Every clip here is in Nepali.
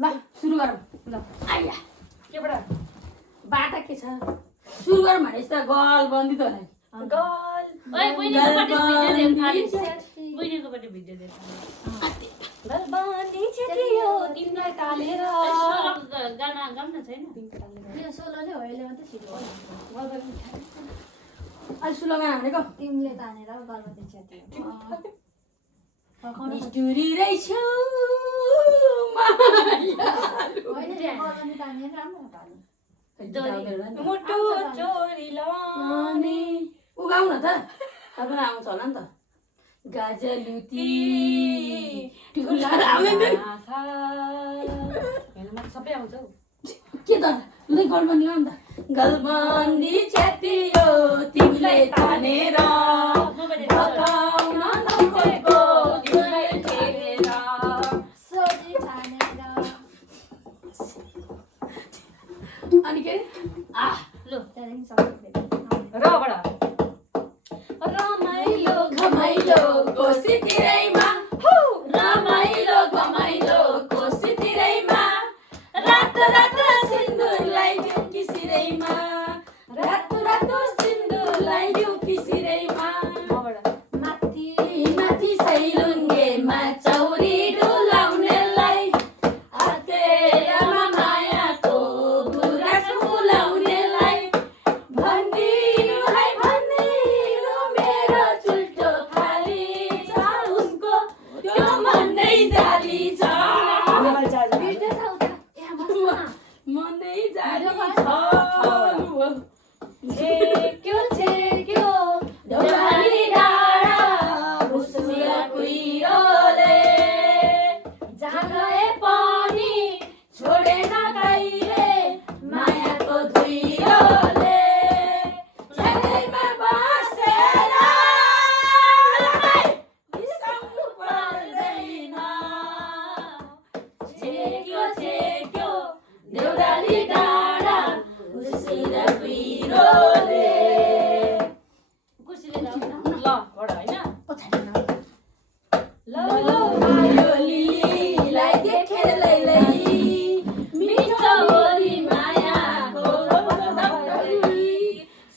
ल सुरु गरौँ ल आइया केबाट बाटा के छ सुरु गरौँ भने यस्तो गल बन्दी त होला गल ओइ बहिनीकोपट्टि भिडियो देख गल बन्दी छेटियो तिमीलाई तालेर गाना गाउन छैन यो सोलो नै हो यसले मात्रै छिटो अलि सुलो गाना भनेको तिमीले तानेर गलबन्दी छेटियो निष्ठुरी रहेछौ गलबन्दी तानेर राम्रो ताने मुटु चोरी लाने उ गाउँ न त तपाईँलाई आउँछ होला नि त गाजलुती ठुला आउँदैन सबै आउँछ हौ के त लु गलबन्दी गाउँ त गलबन्दी छेटियो तिमीलाई तानेर पकाउन नसकेको तिमीलाई फेरेर सोझी तानेर अनि के लु त्यहाँदेखि सबै रबाट रमाइलो घमाइलो कोसीतिरैमा रमाइलो घमाइलो कोसीतिरैमा रातो रातो सिन्दुर लगाइदिउ किसिरैमा रातो रातो सिन्दुर लगाइदिउ किसिरैमा माथि माथि सैलुङ्गेमा चौरी डुलाउनेलाई आतेरमा मायाको गुराँस फुलाउनेलाई भनिदिनुलाई भनिदिनु मेरो चुल्ठो खाली छ उनको त्यो मन नै जाली छ बिर्दै छ उता यहाँ बस्नु न मन नै जाली छ छेक्यो देउराली डाँडा भुसुरा कुहिरोले जहाँ गए पनि छोडेन कहिले मायाको धुइरोले छेउमा बसेर बिसाउनु पर्दैन छेक्यो देउराली डाँडा भुसुरा कुहिरोले कुर्सीले ल बडा हैन आयो लिलीलाई देखेर लैलै मिठो बोली मायाको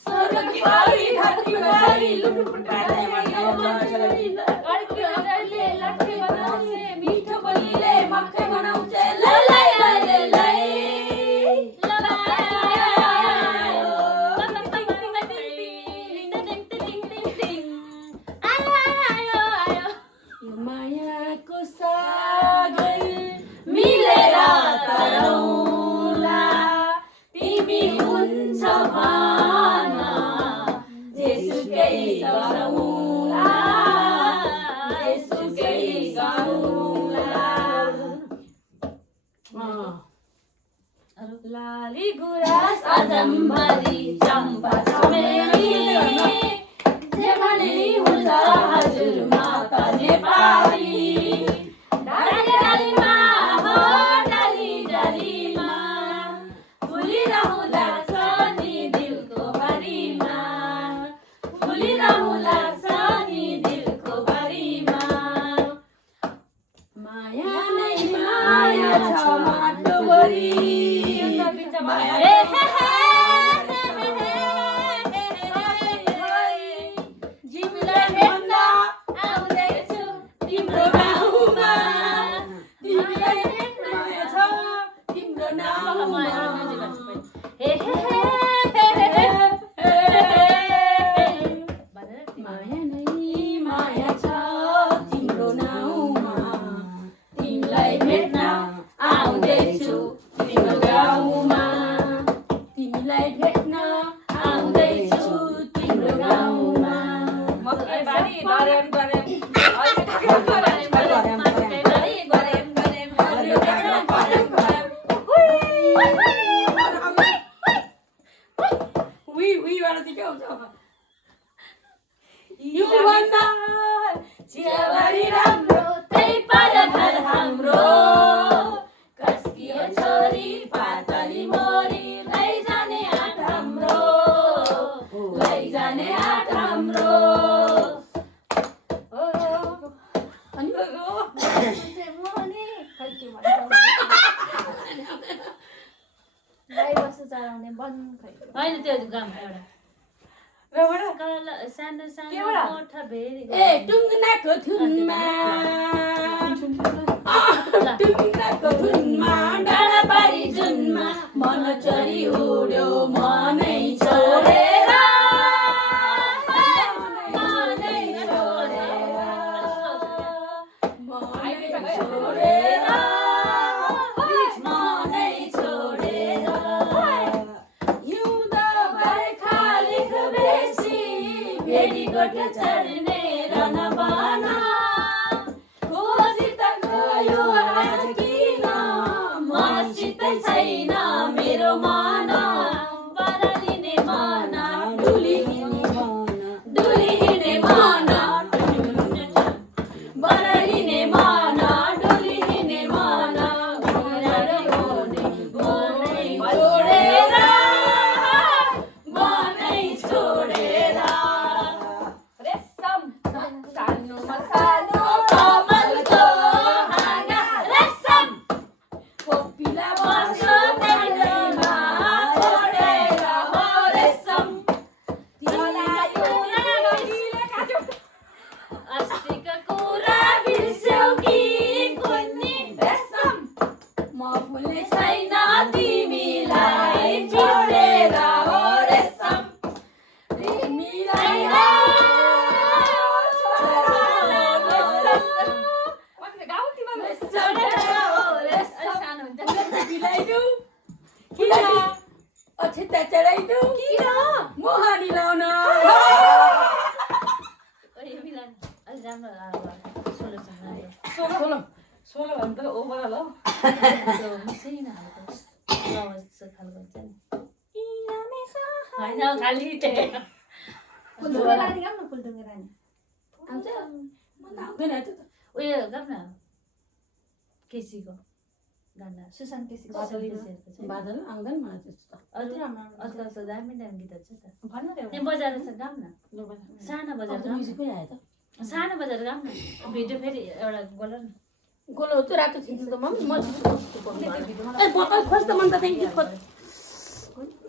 स्वर्गकी बारी घाटी बारी लुटपुटाले लट्ठे बनाउँछ मिठो बोलीले मक्कै बनाउँछ ललै ललै मायाको सागर मिलेर तरौला तिमी हुन्छ भन जेसुकै गरौला जेसुकै गरौला लाली गुराँस अजम्बरी चम्पा चमेली जे भने हुन्छ हजुरमा त नेपाली डाली डालीमा हो डाली डालीमा फुलिरहँला छ नि दिलको बारीमा फुलिरहँला छ नि दिलको बारीमा माया नै माया छ माटोभरि माया जिमीलाई भेट्न आउँदैछु तिम्रो गाउँमा तिमीलाई भेट्न माया छ तिम्रो नाउँमा माया नै माया छ तिम्रो नाउँमा तिमीलाई भेट्न आउँदैछु तिम्रो गाउँमा तिमीलाई भेट्न आउँदैछु तिम्रो गाउँमा मकै बारी गरम गरम चियाबारी राम्रो त्यही पर घर हाम्रो कस्कियो छ चलाउने बन खै होइन त्यो गाउँ एउटा रबाट सानो सानो केबाट? मोठा भेरी ए टुङ्गनाको थुनमा टुङ्गनाको धुनमा डाँडा पारी जुनमा मन चरी उड्यो मनै छोडेर मनै छोडेर मनै छोडेर मनै छोडेर हिउँद बर्खाले बेसी भेडी गोठ चढ्ने रनबाना कोसित गयो आज किन मसित छैन मेरो मन बरालिने मन डुलिने मन बरालिने मन डुलिने मन मनै छोडेर रेशम सानोमा सानो कमलको हाँगा रेशम कोपिला बस्यो दैलोमा छोडेर हो रेशम अस्तिको कुरा बिर्स्यौ कि कुन्नी रेशम म भुल्ने छैन तिमीलाई छोडेर हो रेशम तिमीलाई अक्षता चढाइदो मोहनी लाउन ओइ मिलन अलि राम्रो सोलोसँग सोलो भन्दा ओभरअल हो त्यो मसिनो खालको आवाज खालको हुन्छ नि होइन खालि त्यही कुलडुङ्गे रानी गाउँ न कुलडुङ्गे रानी आउँछ म त आउँदैन त्यो त उयो गाउँ न केसीको गाना सुशान्त केसी केसीहरूको चाहिँ बादल आउँदैन मलाई त्यस्तो अरू आजकल त दामी दामी गीतहरू छ त भन्नु त त्यहाँ बजाएर चाहिँ गाउँ न सानो बजार गाउँ म्युजिकै आयो त सानो बजार गाउँ न भिडियो फेरि एउटा बोल न गोलो त्यो रातो चिन्छु त म ए बोतल खोज्दा मन त त्यहाँदेखि खोज त्यो